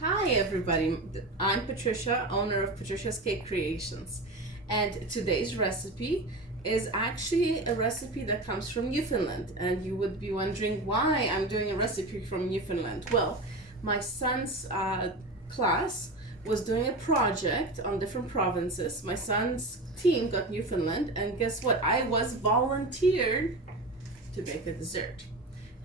Hi everybody, I'm Patricia, owner of Patricia's Cake Creations, and today's recipe is actually a recipe that comes from Newfoundland, and you would be wondering why I'm doing a recipe from Newfoundland. Well, my son's class was doing a project on different provinces. My son's team got Newfoundland, and guess what? I was volunteered to bake a dessert,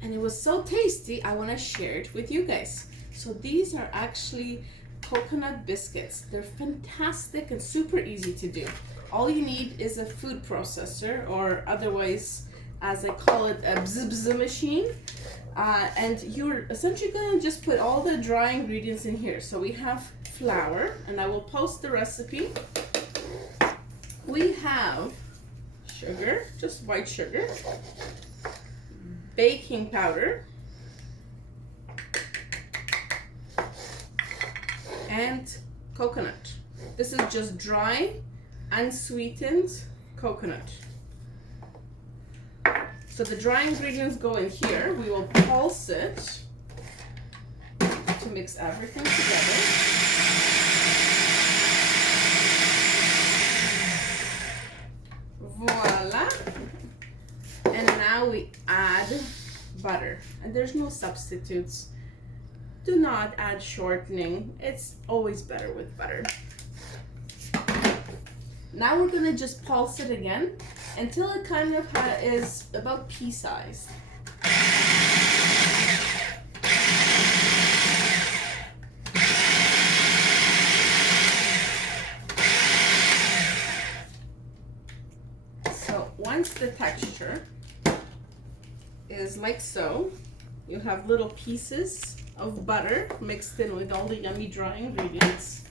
and it was so tasty I want to share it with you guys. So these are actually coconut biscuits. They're fantastic and super easy to do. All you need is a food processor, or otherwise, as I call it, a bzz machine. And you're essentially gonna just put all the dry ingredients in here. So we have flour, and I will post the recipe. We have sugar, just white sugar, baking powder, and coconut. This is just dry, unsweetened coconut. So the dry ingredients go in here. We will pulse it to mix everything together. Voila! And now we add butter. And there's no substitutes. Do not add shortening. It's always better with butter. Now we're gonna just pulse it again until it kind of is about pea size. So once the texture is like so, you have little pieces of butter mixed in with all the yummy dry ingredients.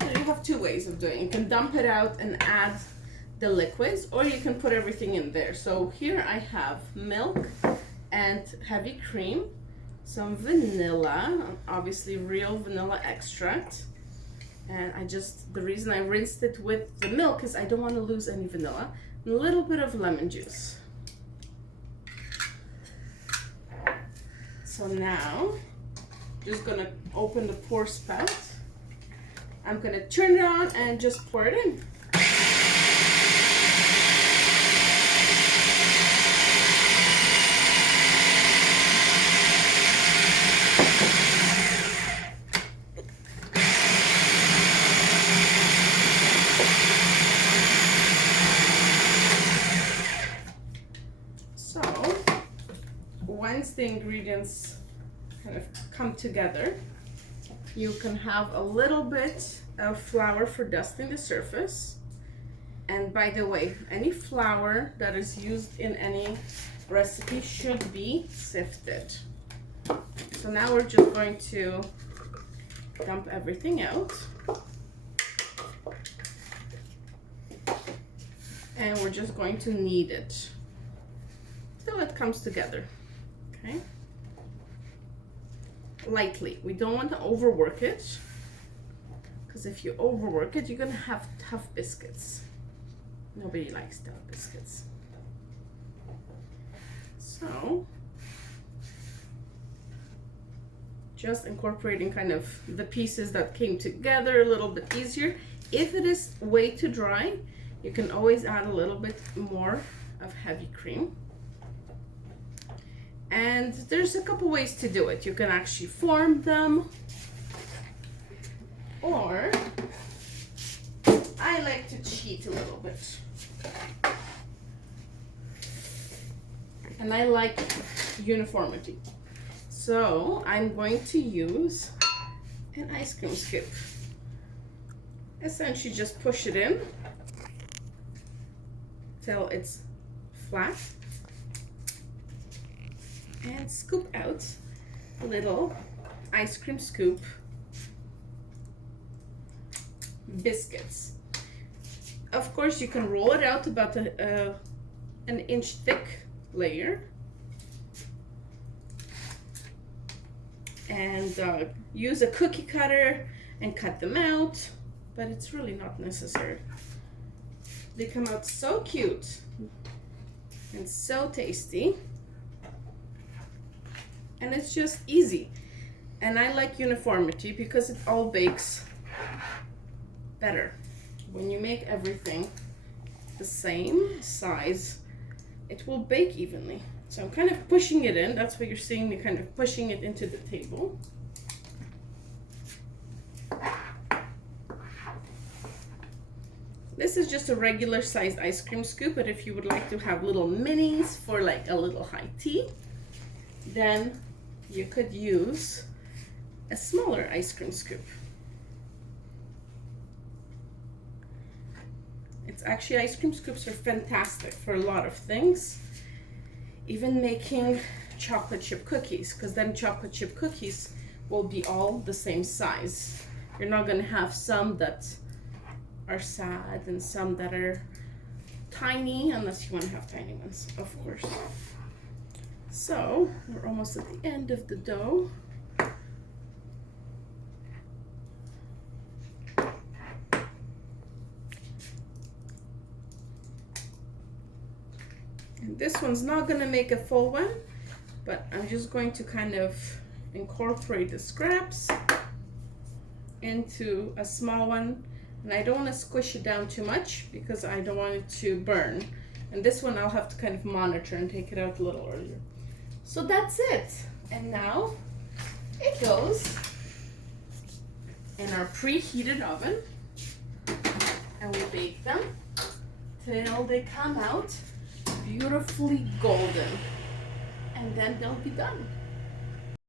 And you have two ways of doing it. You can dump it out and add the liquids, or you can put everything in there. So here I have milk and heavy cream, some vanilla, obviously real vanilla extract. And the reason I rinsed it with the milk is I don't want to lose any vanilla. And a little bit of lemon juice. So now, just gonna open the pour spout. I'm gonna turn it on and just pour it in. So, once the ingredients kind of come together, you can have a little bit of flour for dusting the surface. And by the way, any flour that is used in any recipe should be sifted. So now we're just going to dump everything out. And we're just going to knead it till it comes together. Okay, lightly. We don't want to overwork it, because if you overwork it, you're gonna have tough biscuits. Nobody likes tough biscuits. So just incorporating kind of the pieces that came together a little bit easier. If it is way too dry, you can always add a little bit more of heavy cream. And there's a couple ways to do it. You can actually form them, or I like to cheat a little bit. And I like uniformity. So I'm going to use an ice cream scoop. Essentially just push it in till it's flat. And scoop out a little ice cream scoop biscuits. Of course, you can roll it out about an inch thick layer, and use a cookie cutter and cut them out, but it's really not necessary. They come out so cute and so tasty. And it's just easy. And I like uniformity because it all bakes better. When you make everything the same size, it will bake evenly. So I'm kind of pushing it in. That's what you're seeing me kind of pushing it into the table. This is just a regular sized ice cream scoop, but if you would like to have little minis for like a little high tea, then you could use a smaller ice cream scoop. It's actually, ice cream scoops are fantastic for a lot of things. Even making chocolate chip cookies, because then chocolate chip cookies will be all the same size. You're not gonna have some that are sad and some that are tiny, unless you want to have tiny ones, of course. So we're almost at the end of the dough. And this one's not going to make a full one, but I'm just going to kind of incorporate the scraps into a small one. And I don't want to squish it down too much because I don't want it to burn. And this one I'll have to kind of monitor and take it out a little earlier. So that's it. And now it goes in our preheated oven. And we bake them till they come out beautifully golden. And then they'll be done.